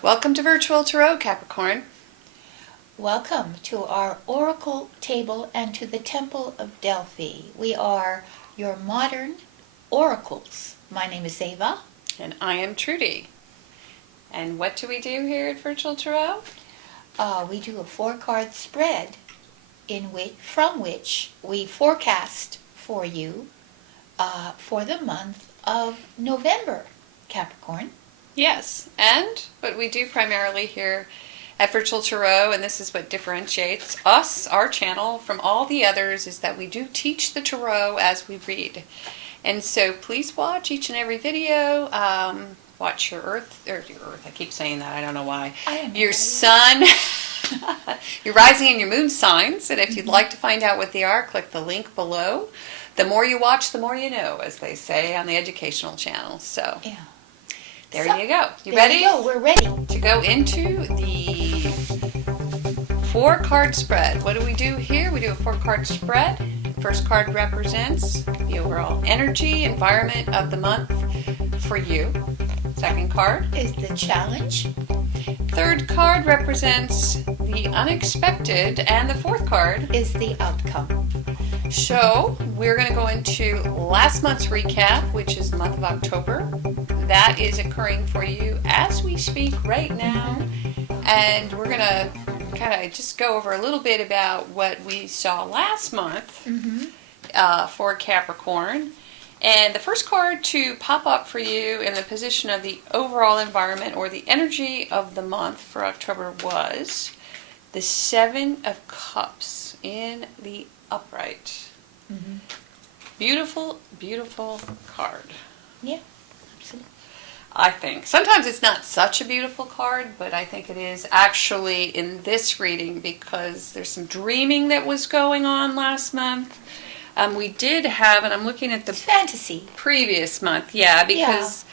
Welcome to Virtual Tarot, Capricorn. Welcome to our Oracle table and to the Temple of Delphi. We are your modern oracles. My name is Ava. And I am Trudy. And what do we do here at Virtual Tarot? We do a 4-card spread from which we forecast for you for the month of November, Capricorn. Yes, and what we do primarily here at Virtual Tarot, and this is what differentiates us, our channel, from all the others, is that we do teach the tarot as we read. And so please watch each and every video. Watch your Earth, I keep saying that, I don't know why. Your Sun, your rising and your moon signs. And if you'd like to find out what they are, click the link below. The more you watch, the more you know, as they say on the educational channel. So Yeah. there you go. You there ready? You go. We're ready To go into the 4-card spread. What do we do here? We do a 4-card spread. First card represents the overall energy, environment of the month for you. Second card is the challenge. Third card represents the unexpected, and the fourth card is the outcome. So we're going to go into last month's recap, which is the month of October. That is occurring for you as we speak right now. And we're going to kind of just go over a little bit about what we saw last month for Capricorn. And the first card to pop up for you in the position of the overall environment or the energy of the month for October was the 7 of Cups in the upright. Beautiful, beautiful card. Yeah, absolutely. I think. Sometimes it's not such a beautiful card, but I think it is actually in this reading because there's some dreaming that was going on last month. We did have, and I'm looking at the fantasy previous month, because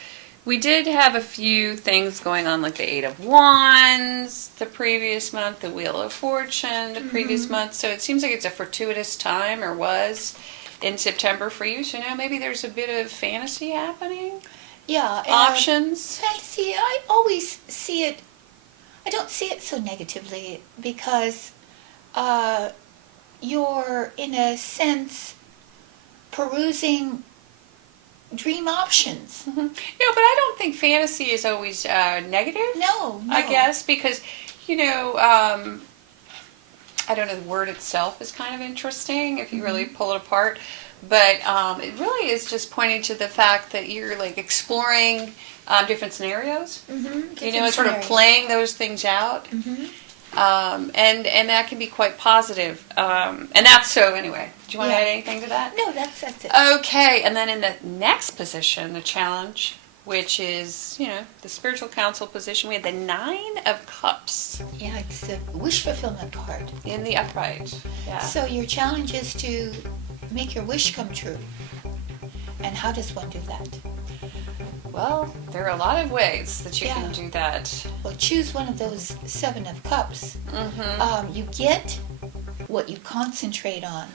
we did have a few things going on, like the 8 of Wands the previous month, the Wheel of Fortune the previous month. So it seems like it's a fortuitous time, or was, in September for you. So now maybe there's a bit of fantasy happening. Yeah. Options. Fantasy, I always see it, I don't see it so negatively because you're, in a sense, perusing dream options. No, but I don't think fantasy is always negative. No. I guess because, I don't know, the word itself is kind of interesting if you really pull it apart. But it really is just pointing to the fact that you're like exploring different scenarios. Sort of playing those things out. And that can be quite positive. And that's so anyway. Do you want to add anything to that? No, that's it. Okay, and then in the next position, the challenge, which is, the spiritual council position, we had the 9 of Cups. Yeah, it's a wish fulfillment card. In the upright. Yeah. So your challenge is to make your wish come true. And how does one do that? Well, there are a lot of ways that you can do that. Well, choose one of those 7 of Cups. You get what you concentrate on.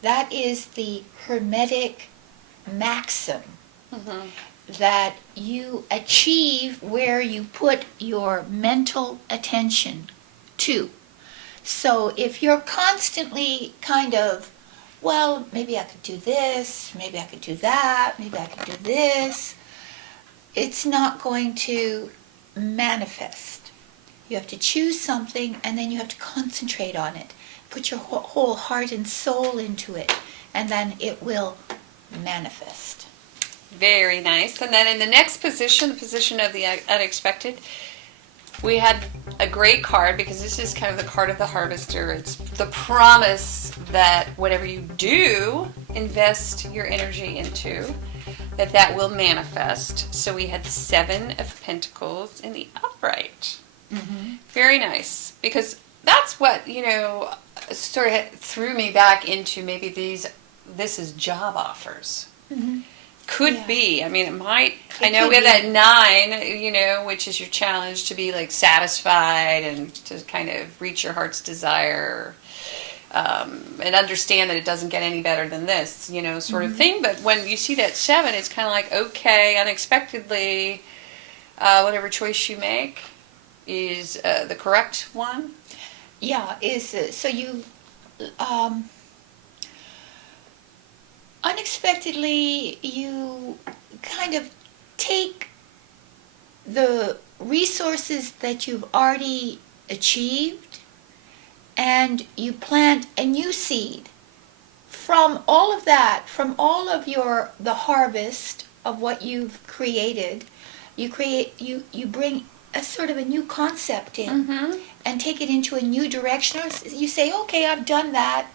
That is the Hermetic maxim. That you achieve where you put your mental attention to. So if you're constantly kind of, well, maybe I could do this, maybe I could do that, maybe I could do this, it's not going to manifest. You have to choose something and then you have to concentrate on it. Put your whole heart and soul into it, and then it will manifest. Very nice. And then in the next position, the position of the unexpected, we had a great card because this is kind of the card of the harvester. It's the promise that whatever you do invest your energy into, that will manifest. So we had the 7 of Pentacles in the upright. Very nice. Because that's what, sort of threw me back into maybe this is job offers. Could be. I mean, it might. I know we have that 9, which is your challenge to be like satisfied and to kind of reach your heart's desire. And understand that it doesn't get any better than this, sort of thing. But when you see that 7, it's kind of like, okay, unexpectedly, whatever choice you make, is the correct one. Yeah, is so you unexpectedly you kind of take the resources that you've already achieved and you plant a new seed from all of that, from all of the harvest of what you've created. You bring a sort of a new concept in and take it into a new direction. Or you say, okay, I've done that,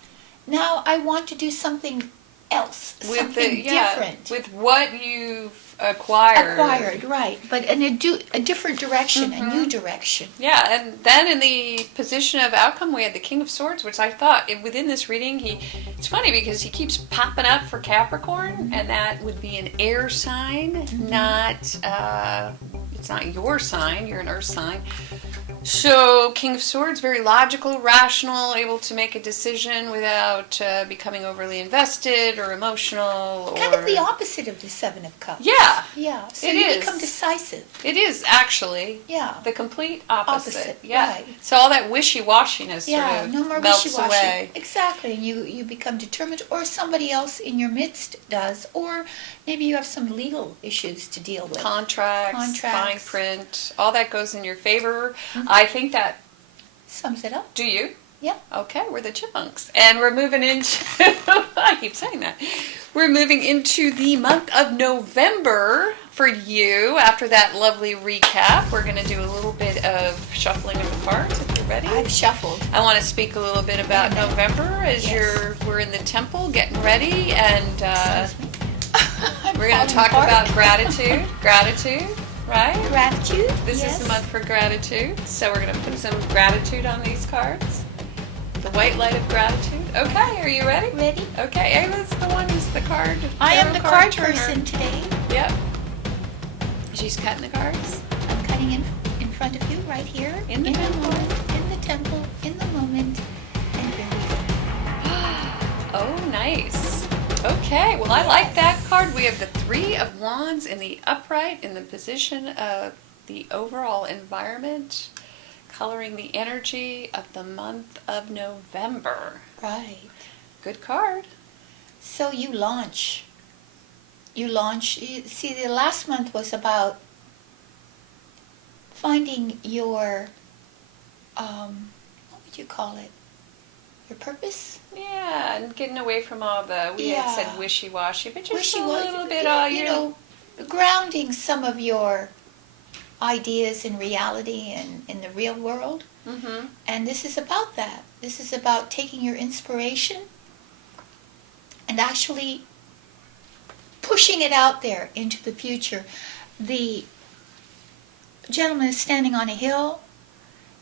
now I want to do something else, something different. With what you've acquired. Right, but in a different direction, a new direction. Yeah, and then in the position of outcome, we had the King of Swords, which I thought within this reading, it's funny because he keeps popping up for Capricorn, and that would be an air sign, not, it's not your sign, you're an earth sign. So, King of Swords, very logical, rational, able to make a decision without becoming overly invested or emotional. Kind of the opposite of the Seven of Cups. Yeah. Yeah, so it you is. become decisive. It is, actually. Yeah. The complete opposite. Yeah. Right. So all that wishy-washiness sort of no more melts wishy-washy. away. Exactly, and you become determined, or somebody else in your midst does, or maybe you have some legal issues to deal with. Contracts, fine print, all that goes in your favor. I think that sums it up. Do you? Yeah. Okay, we're the chipmunks. And we're moving into, I keep saying that, we're moving into the month of November for you. After that lovely recap, we're going to do a little bit of shuffling of the cards, if you're ready. I've shuffled. I want to speak a little bit about November as we're in the temple, getting ready, and we're going to talk about gratitude. Gratitude. Right? Gratitude. This is the month for gratitude. So we're going to put some gratitude on these cards. The white light of gratitude. Okay, are you ready? Ready. Okay, Ava's the one who's the card. I am the card turner. person today. Yep. She's cutting the cards. I'm cutting in front of you, right here. In the temple. In the temple, in the moment. And here we go. Oh, nice. Okay, well, I like that card. We have the Three of Wands in the upright, in the position of the overall environment, coloring the energy of the month of November. Right. Good card. So you launch. See, the last month was about finding your, what would you call it? Your purpose? Yeah, and getting away from all the, we had said wishy-washy, but just a little bit, grounding some of your ideas in reality and in the real world. Mm-hmm. And this is about that. This is about taking your inspiration and actually pushing it out there into the future. The gentleman is standing on a hill.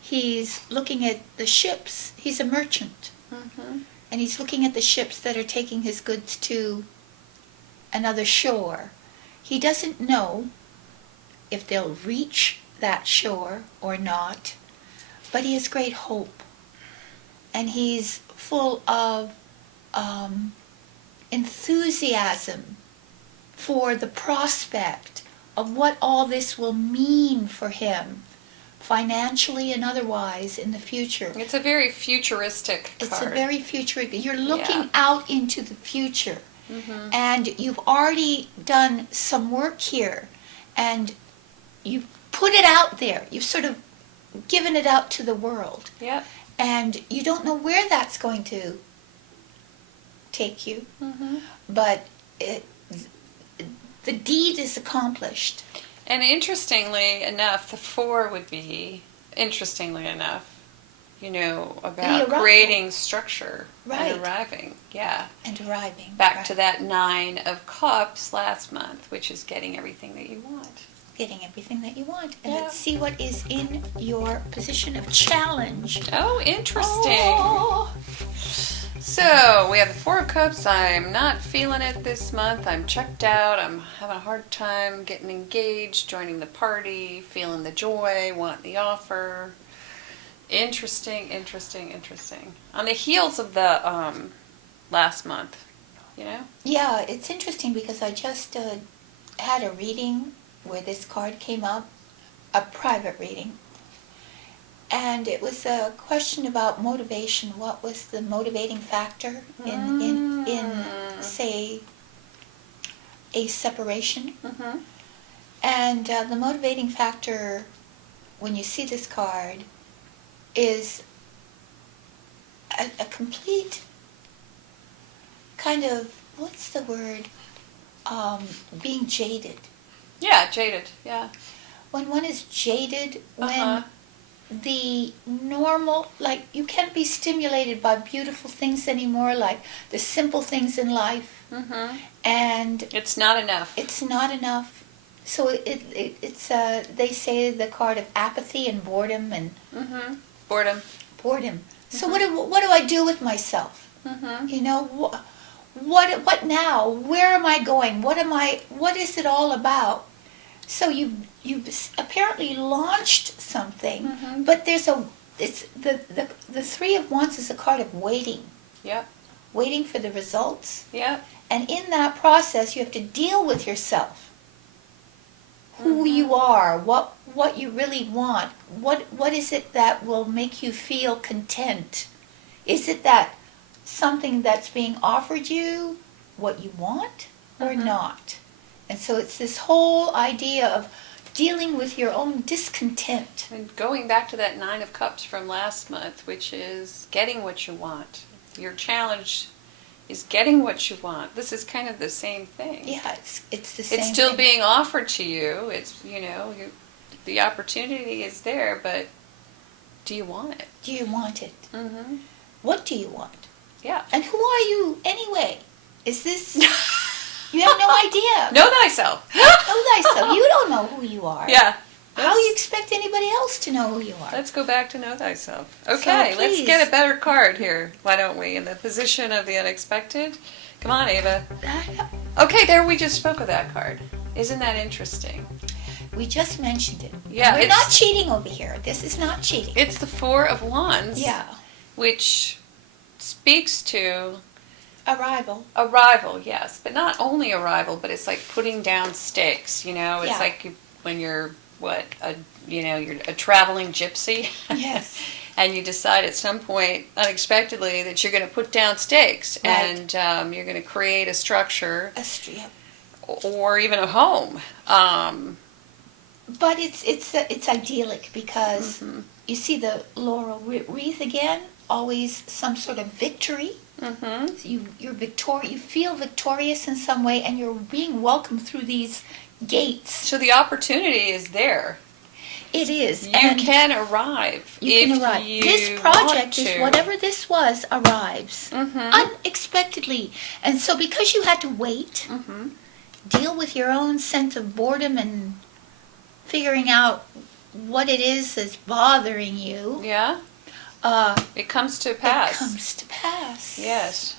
He's looking at the ships. He's a merchant. Mm-hmm. And he's looking at the ships that are taking his goods to another shore. He doesn't know if they'll reach that shore or not, but he has great hope. And he's full of enthusiasm for the prospect of what all this will mean for him, financially and otherwise, in the future. It's a very futuristic card. It's a very futuristic. You're looking out into the future. Mm-hmm. And you've already done some work here. And you've put it out there. You've sort of given it out to the world. Yep. And you don't know where that's going to take you. Mm-hmm. But the deed is accomplished. And interestingly enough, the 4 would be, interestingly enough, about creating structure and arriving. Yeah. And arriving. Back to that 9 of Cups last month, which is getting everything that you want. Getting everything that you want. And let's see what is in your position of challenge. Oh, interesting. Oh. So, we have the 4 of Cups. I'm not feeling it this month. I'm checked out. I'm having a hard time getting engaged, joining the party, feeling the joy, want the offer. Interesting. On the heels of the last month, Yeah, it's interesting because I just had a reading where this card came up, a private reading. And it was a question about motivation. What was the motivating factor in say, a separation? Mm-hmm. And the motivating factor, when you see this card, is a complete kind of, what's the word, being jaded. Yeah, jaded. Yeah. When one is jaded, when Uh-huh. the normal, like, you can't be stimulated by beautiful things anymore, like the simple things in life, Mm-hmm. and It's not enough. it's not enough. So it's they say the card of apathy and boredom and Mm-hmm. Boredom. boredom. So Mm-hmm. what do I do with myself? Mm-hmm. You know, what now? Where am I going? What is it all about? So you apparently launched something, Mm-hmm. but it's the Three of Wands is a card of waiting, Yep. waiting for the results. Yep. And in that process, you have to deal with yourself, who Mhm. you are, what you really want, what is it that will make you feel content? Is it that something that's being offered you, what you want, or Mhm. not? And so it's this whole idea of dealing with your own discontent. And going back to that Nine of Cups from last month, which is getting what you want. Your challenge is getting what you want. This is kind of the same thing. Yeah, it's the same It's still thing. being offered to you. It's, the opportunity is there, but do you want it? Do you want it? Mm-hmm. What do you want? Yeah. And who are you anyway? Is this... You have no idea. Know thyself. Know thyself. You don't know who you are. Yeah. How do you expect anybody else to know who you are? Let's go back to know thyself. Okay, let's please. get a better card here. Why don't we? In the position of the unexpected. Come on, Ava. Okay, there we just spoke of that card. Isn't that interesting? We just mentioned it. Yeah, We're it's- not cheating over here. This is not cheating. It's the Four of Wands. Yeah. Which speaks to Arrival. arrival, yes. But not only arrival, but it's like putting down stakes, It's Yeah. like when you're, you're a traveling gypsy. Yes. And you decide at some point, unexpectedly, that you're going to put down stakes. Right. And you're going to create a structure Yeah. or even a home. But it's idyllic because you see the laurel wreath again, always some sort of victory. Mm-hmm. You feel victorious in some way, and you're being welcomed through these gates. So the opportunity is there. It is. You and can arrive. You can arrive. This project is whatever this was arrives unexpectedly, and so because you had to wait, deal with your own sense of boredom and figuring out what it is that's bothering you. Yeah. It comes to pass. It comes to pass. Yes.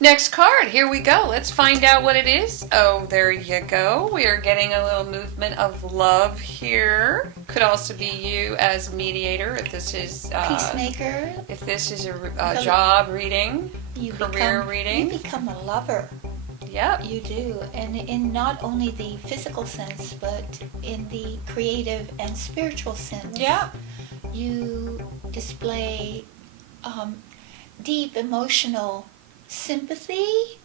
Next card. Here we go. Let's find out what it is. Oh, there you go. We are getting a little movement of love here. Could also be you as mediator if this is Peacemaker. if this is a job reading, career reading. You become a lover. Yep. You do, and in not only the physical sense, but in the creative and spiritual sense. Yep. You display deep emotional sympathy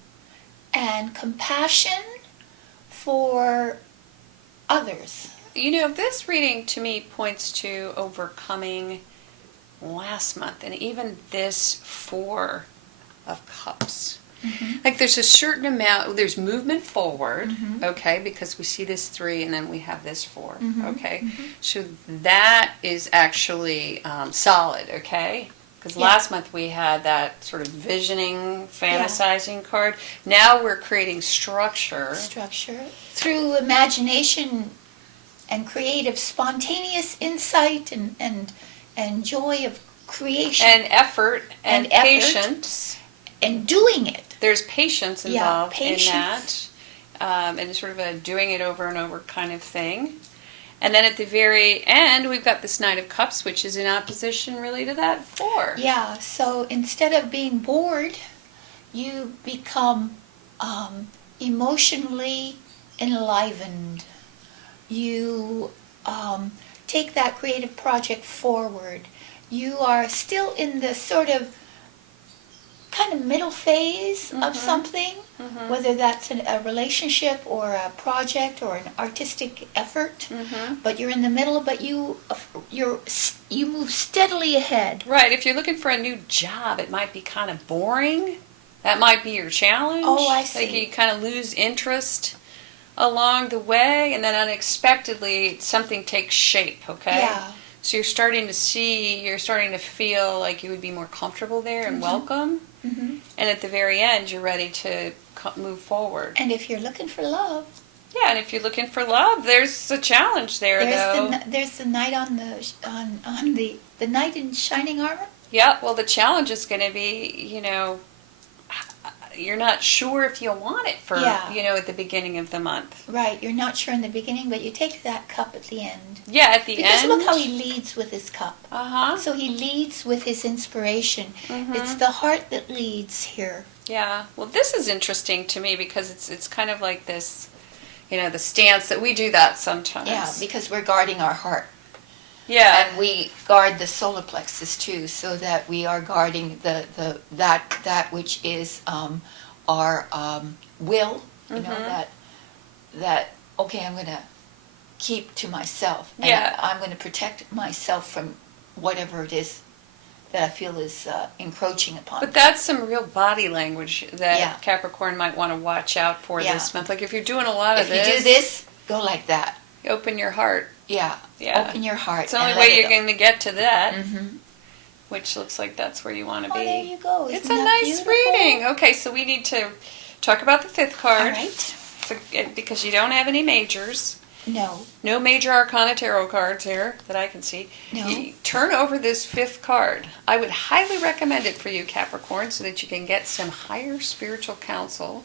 and compassion for others. This reading to me points to overcoming last month and even this Four of Cups. Mm-hmm. Like there's a certain amount, there's movement forward, Mm-hmm. okay, because we see this 3 and then we have this 4, Mm-hmm. okay? Mm-hmm. So that is actually solid, okay? Because Yeah. last month we had that sort of visioning, fantasizing card. Now we're creating structure. Through imagination and creative, spontaneous insight and joy of creation. And effort and effort. patience. And doing it. There's patience involved patience. in that. And sort of a doing it over and over kind of thing. And then at the very end, we've got this Knight of Cups, which is in opposition really to that 4. Yeah, so instead of being bored, you become emotionally enlivened. You take that creative project forward. You are still in the sort of kind of middle phase of something, whether that's a relationship or a project or an artistic effort. But you're in the middle. But you move steadily ahead. Right. If you're looking for a new job, it might be kind of boring. That might be your challenge. Oh, I see. Like you kind of lose interest along the way, and then unexpectedly something takes shape. Okay. Yeah. So you're starting to feel like you would be more comfortable there and welcome. And at the very end, you're ready to move forward. And if you're looking for love, yeah, and if you're looking for love, there's a challenge there, though. There's the knight on the knight in shining armor. Yeah, well, the challenge is going to be, you're not sure if you'll want it for, at the beginning of the month. Right, you're not sure in the beginning, but you take that cup at the end. Yeah, at the because end. Because look how he leads with his cup. So he leads with his inspiration. It's the heart that leads here. Yeah, well, this is interesting to me because it's kind of like this, the stance that we do that sometimes. Yeah, because we're guarding our heart. Yeah. And we guard the solar plexus too, so that we are guarding that which is our will. You know that okay, I'm going to keep to myself. And I'm going to protect myself from whatever it is that I feel is encroaching upon. But that's some real body language that Capricorn might want to watch out for this month. Like if you're doing a lot of this. If you do this, go like that. Open your heart. Yeah. Open your heart. It's the only way you're going to get to that. Which looks like that's where you want to be. Oh, there you go. It's a nice beautiful reading. Okay, so we need to talk about the fifth card. All right. Because you don't have any majors. No. No major arcana tarot cards here that I can see. No. You turn over this fifth card. I would highly recommend it for you, Capricorn, so that you can get some higher spiritual counsel.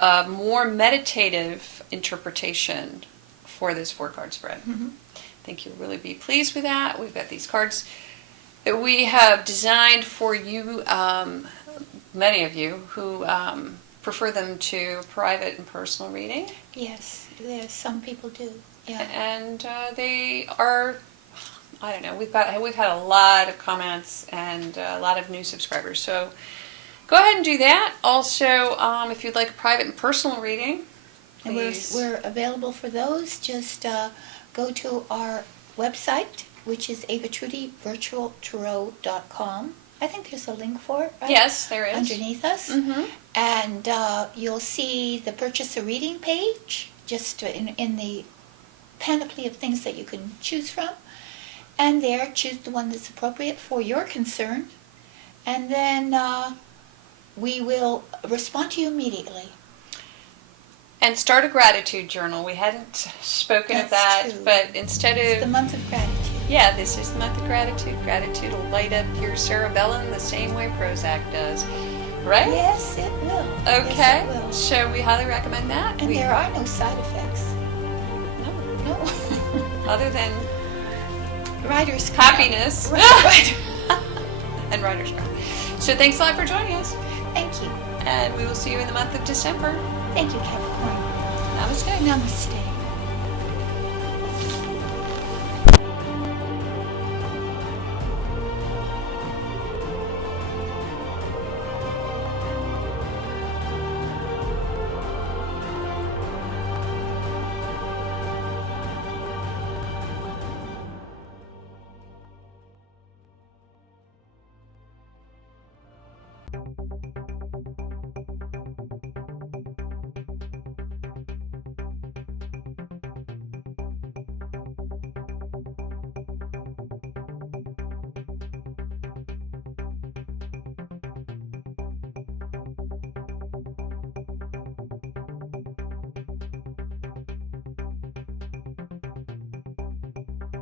A more meditative interpretation for this 4-card spread. I think you'll really be pleased with that. We've got these cards that we have designed for you, many of you who prefer them to private and personal reading. Yes, some people do. Yeah. And they are, I don't know, we've had a lot of comments and a lot of new subscribers. So go ahead and do that. Also, if you'd like a private and personal reading, please. And we're available for those. Just go to our website, which is avatrudyvirtualtarot.com. I think there's a link for it, right? Yes, there is. Underneath us. And you'll see the purchase a reading page, just in the panoply of things that you can choose from. And there, choose the one that's appropriate for your concern. And then we will respond to you immediately. And start a gratitude journal. We hadn't spoken of that, true. But instead of... It's the month of gratitude. Yeah, this is the month of gratitude. Gratitude will light up your cerebellum the same way Prozac does. Right? Yes, it will. Okay. Yes, it will. So we highly recommend that. And there are no side effects. No. Other than writer's crap. happiness. Right. And writer's crap. So thanks a lot for joining us. Thank you. And we will see you in the month of December. Thank you, Capricorn. Namaste. Namaste.